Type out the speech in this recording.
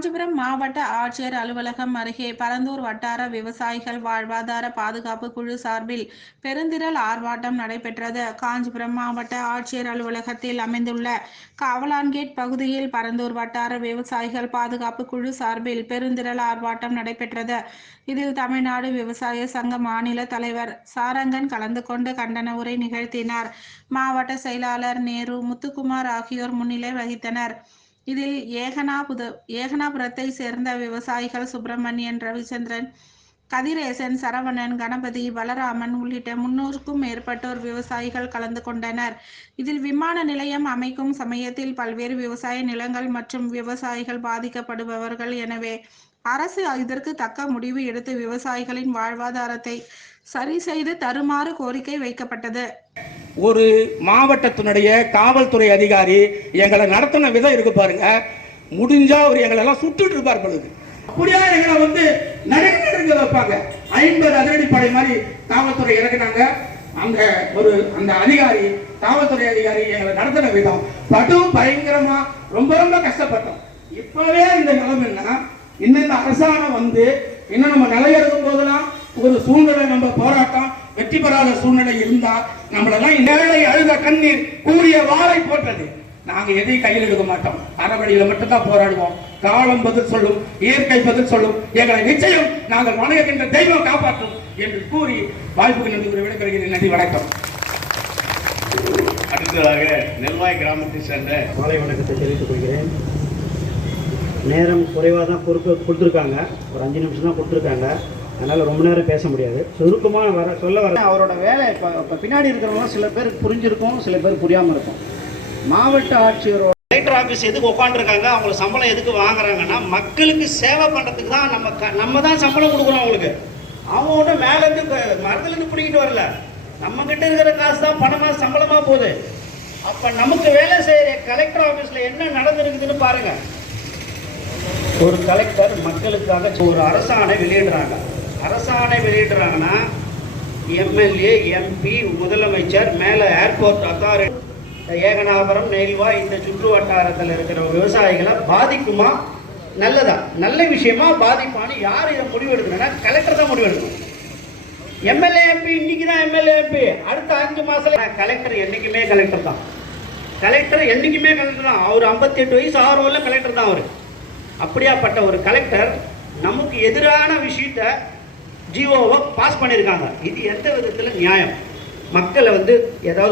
காஞ்சிபுரம் மாவட்ட ஆட்சியர் அலுவலகம் அருகே பரந்தூர் வட்டார விவசாயிகள் வாழ்வாதார பாதுகாப்பு குழு சார்பில் பெருந்திரள் ஆர்ப்பாட்டம் நடைபெற்றது. காஞ்சிபுரம் மாவட்ட ஆட்சியர் அலுவலகத்தில் அமைந்துள்ள காவலான்கேட் பகுதியில் பரந்தூர் வட்டார விவசாயிகள் பாதுகாப்பு குழு சார்பில் பெருந்திரள் ஆர்ப்பாட்டம் நடைபெற்றது. இதில் தமிழ்நாடு விவசாய சங்க மாநில தலைவர் சாரங்கன் கலந்து கொண்டு கண்டன உரை நிகழ்த்தினார். மாவட்ட செயலாளர் நேரு, முத்துக்குமார் ஆகியோர் முன்னிலை வகித்தனர். இதில் ஏகனாபுரத்தை சேர்ந்த விவசாயிகள் சுப்பிரமணியன், ரவிச்சந்திரன், கதிரேசன், சரவணன், கணபதி, பலராமன் உள்ளிட்ட 300க்கும் மேற்பட்டோர் விவசாயிகள் கலந்து கொண்டனர். இதில் விமான நிலையம் அமைக்கும் சமயத்தில் பல்வேறு விவசாய நிலங்கள் மற்றும் விவசாயிகள் பாதிக்கப்படுபவர்கள். எனவே அரசு இதற்கு தக்க முடிவு எடுத்து விவசாயிகளின் வாழ்வாதாரத்தை சரி செய்து தருமாறு கோரிக்கை வைக்கப்பட்டது. ஒரு மாவட்டத்தினுடைய காவல்துறை அதிகாரி எங்களை நடத்தின விதம் இருக்கு பாருங்க. முடிஞ்சா அவர் எங்களை எல்லாம் சுட்டுட்டு இருப்பார் பொழுது அப்படியா எங்களை நடுங்க வைப்பாங்க. 50 அதிரடிப்படை மாதிரி காவல்துறை இறக்குனாங்க. அந்த அதிகாரி, காவல்துறை அதிகாரி எங்களை நடத்தின விதம் படும் பயங்கரமா ரொம்ப ரொம்ப கஷ்டப்பட்டோம். இப்பவே இந்த நிலைமைன்னா இன்னும் இந்த அரசாங்கம் இன்னும் நம்ம நிலையெடுக்கும் போதெல்லாம் ஒரு சூழ்நிலை, நம்ம போராட்டம் வெற்றி பெறாத சூழ்நிலை இருந்தா நம்மளெல்லாம் ஏழை அழுத கண்ணீர் கூடிய வாழை போட்டது. நாங்க எதையும் கையில் எடுக்க மாட்டோம். அறவழியில மட்டும்தான் போராடுவோம். காலம் பதில் சொல்லும், இயற்கை பதில் சொல்லும். எங்களை நிச்சயம் நாங்கள் வணங்குகின்ற தெய்வம் காப்பாற்றும் என்று கூறி வாய்ப்புக்கு நன்றி கூறி விடைபெறுகிறேன். நன்றி, வணக்கம். அடுத்ததாக நெல்வாய் கிராமத்தை சேர்ந்த மாலை வணக்கத்தை தெரிவித்துக் கொள்கிறேன். நேரம் குறைவாக தான் கொடுத்துருக்காங்க. ஒரு 5 நிமிஷம் தான் கொடுத்துருக்காங்க. அதனால் ரொம்ப நேரம் பேச முடியாது. சுருக்கமாக சொல்ல வர அவரோட வேலை இப்போ பின்னாடி இருக்கிறவங்க சில பேருக்கு புரிஞ்சிருக்கும், சில பேர் புரியாமல் இருக்கும். மாவட்ட ஆட்சியரோட கலெக்டர் ஆஃபீஸ் எதுக்கு உட்காந்துருக்காங்க, அவங்களுக்கு சம்பளம் எதுக்கு வாங்குறாங்கன்னா மக்களுக்கு சேவை பண்ணுறதுக்கு தான். நம்ம தான் சம்பளம் கொடுக்குறோம் அவங்களுக்கு. அவங்க மேலேருந்து மரத்துலேருந்து பிடிக்கிட்டு வரல. நம்மக்கிட்ட இருக்கிற காசு தான் பணமாக சம்பளமாக போகுது. அப்போ நமக்கு வேலை செய்கிற கலெக்டர் ஆஃபீஸில் என்ன நடந்துருக்குதுன்னு பாருங்கள். ஒரு கலெக்டர் மக்களுக்காக ஒரு அரசாணை வெளியிடுறாங்கன்னா எம்எல்ஏ, எம்பி, முதலமைச்சர், மேலே ஏர்போர்ட் அத்தாரிட்டி, ஏகனாபுரம், நெல்வாய் இந்த சுற்று வட்டாரத்தில் இருக்கிற விவசாயிகளை பாதிக்குமா, நல்லதா, நல்ல விஷயமா, பாதிப்பான்னு யார் இதை முடிவெடுக்கணும்னா கலெக்டர் தான் முடிவெடுக்கணும். எம்எல்ஏ, எம்பி இன்னைக்கு தான் எம்எல்ஏ, எம்பி, அடுத்த 5 மாதம் கலெக்டர் என்னைக்குமே கலெக்டர் தான். அவர் 58 வயசு ஆர்வம்ல கலெக்டர் தான் அவர். அப்படியாப்பட்ட ஒரு கலெக்டர் நமக்கு எதிரான விஷயத்தை ஜிஓவை பாஸ் பண்ணியிருக்காங்க. இது எந்த விதத்தில் நியாயம்? மக்களை ஏதாவது